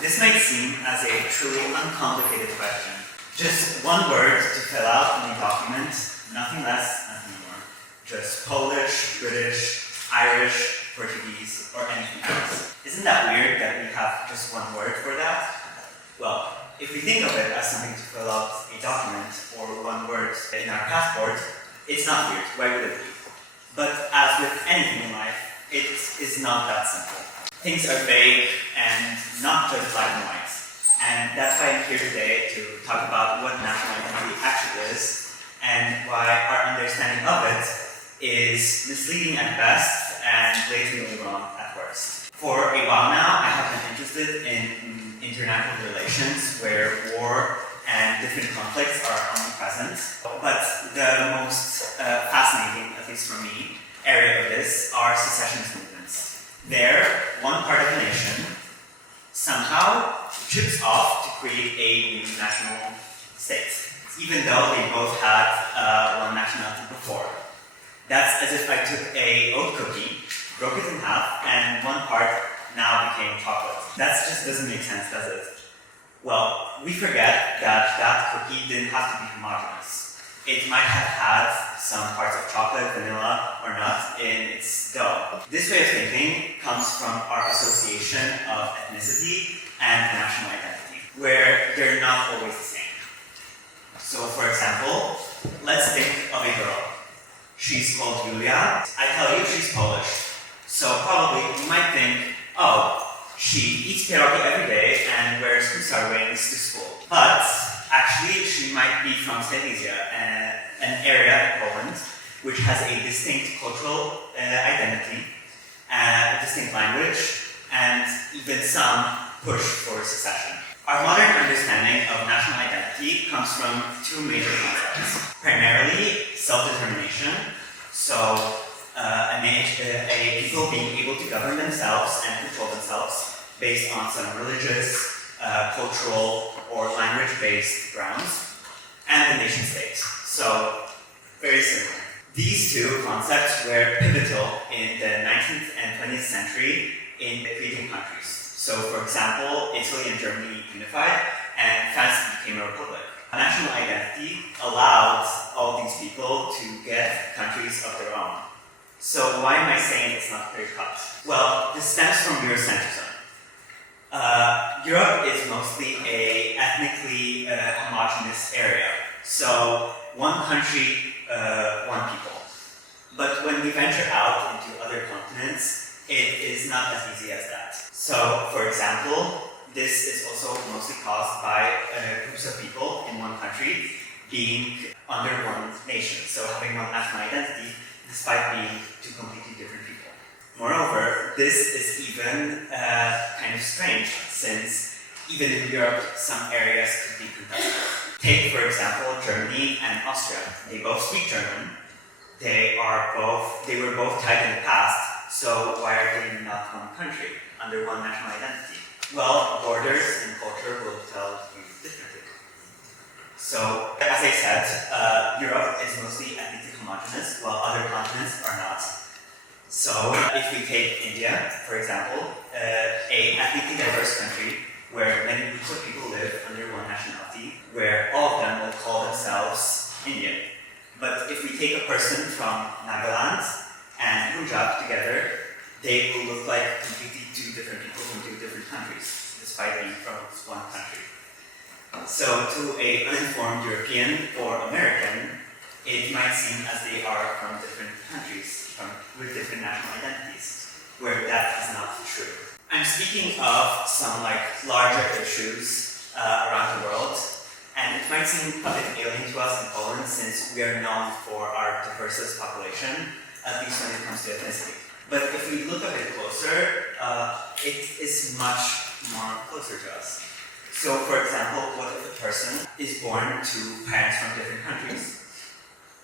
This might seem as a truly uncomplicated question. Just one word to fill out in a document, nothing less, nothing more. Just Polish, British, Irish, Portuguese, or anything else. Isn't that weird that we have just one word for that? Well, if we think of it as something to fill out a document or one word in our passport, it's not weird. Why would it be? But as with anything in life, it is not that simple. Things are vague and not just black and white. And that's why I'm here today to talk about what national identity actually is and why our understanding of it is misleading at best and blatantly wrong at worst. For a while now, I have been interested in international relations where war and different conflicts are omnipresent. But the most fascinating, at least for me, area of this are secessionist movements. There, one part of the nation somehow chips off to create a new national state, even though they both had one nationality before. That's as if I took a oat cookie, broke it in half, and one part now became chocolate. That just doesn't make sense, does it? Well, we forget that that cookie didn't have to be homogeneous. It might have had some parts of chocolate, vanilla, or nut in its dough. This way of thinking comes from our association of ethnicity and national identity, where they're not always the same. So, for example, let's think of a girl. She's called Julia. I tell you she's Polish. So probably you might think, oh, she eats pierogi every day and wears hussar wings to school. But actually, she might be from Silesia, an area in Poland which has a distinct cultural identity, a distinct language, and even some push for secession. Our modern understanding of national identity comes from two major concepts. Primarily, self-determination, so a people being able to govern themselves and control themselves based on some religious, cultural, or language-based grounds, and the nation-state. So, very similar. These two concepts were pivotal in the 19th and 20th century in creating countries. So, for example, Italy and Germany unified, and France became a republic. National identity allowed all these people to get countries of their own. So why am I saying it's not clear cut? Well, this stems from Eurocentrism. Europe is mostly an ethnically homogeneous area. So one country, one people. But when we venture out into other continents, it is not as easy as that. So, for example, this is also mostly caused by groups of people in one country being under one nation, so having one national identity despite being two completely different people. Moreover, this is even kind of strange, since even in Europe, some areas could be contested. Take, for example, Germany and Austria. They both speak German. They were both tied in the past, so why are they not one country under one national identity? Well, borders and culture will tell you differently. So, as I said, Europe is mostly ethnically homogeneous, while other continents are not. So, if we take India, for example, an ethnically diverse country where many groups of people live under one nationality, where all of them will call themselves Indian. But if we take a person from Nagaland and Punjab together, they will look like completely two different people from two different countries, despite being from one country. So to an uninformed European or American, it might seem as they are from different countries, with different national identities, where that is not true. I'm speaking of some larger issues around the world, and it might seem a bit alien to us in Poland since we are known for our diverse population, at least when it comes to ethnicity. But if we look a bit closer, it is much more closer to us. So, for example, what if a person is born to parents from different countries?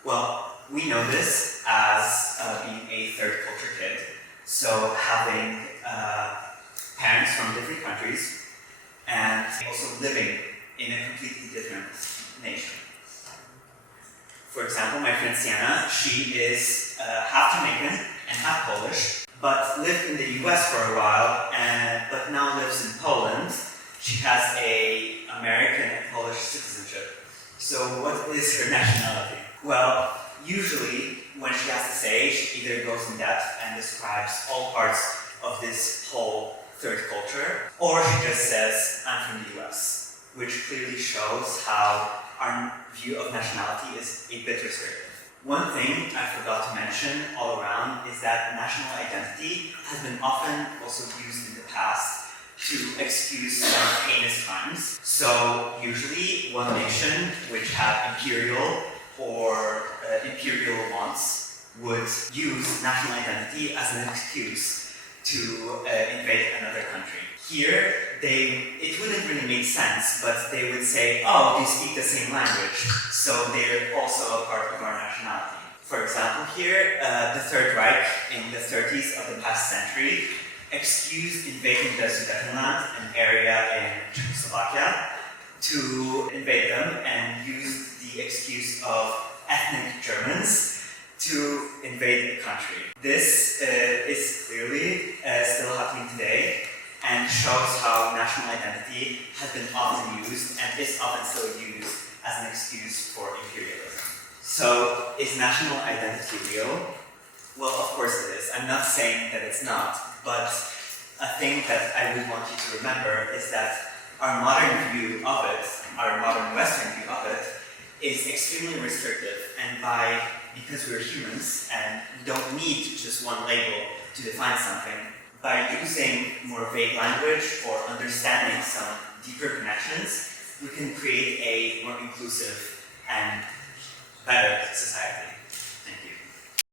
Well, we know this as being a third culture kid. So, having parents from different countries and also living in a completely different nation. For example, my friend Sienna, she is half Jamaican and half Polish, but lived in the US for a while, but now lives in Poland, has a American and Polish citizenship. So what is her nationality? Well, usually when she has to say, she either goes in depth and describes all parts of this whole third culture, or she just says, I'm from the US, which clearly shows how our view of nationality is a bit restrictive. One thing I forgot to mention all around is that national identity has been often also used in the past to excuse some heinous crimes. So usually one nation which had imperial or imperial wants would use national identity as an excuse to invade another country. Here, it wouldn't really make sense, but they would say, oh, they speak the same language, so they're also a part of our nationality. For example, here, the Third Reich in the 30s of the past century excused invading the Sudetenland, an area in Czechoslovakia, to invade them and used the excuse of ethnic Germans to invade the country. This is clearly still happening today and shows how national identity has been often used and is often still used as an excuse for imperialism. So, is national identity real? Well, of course it is. I'm not saying that it's not, but a thing that I would want you to remember is that our modern view of it, our modern Western view of it, is extremely restrictive, and because we're humans and don't need just one label to define something, by using more vague language or understanding some deeper connections, we can create a more inclusive and better society.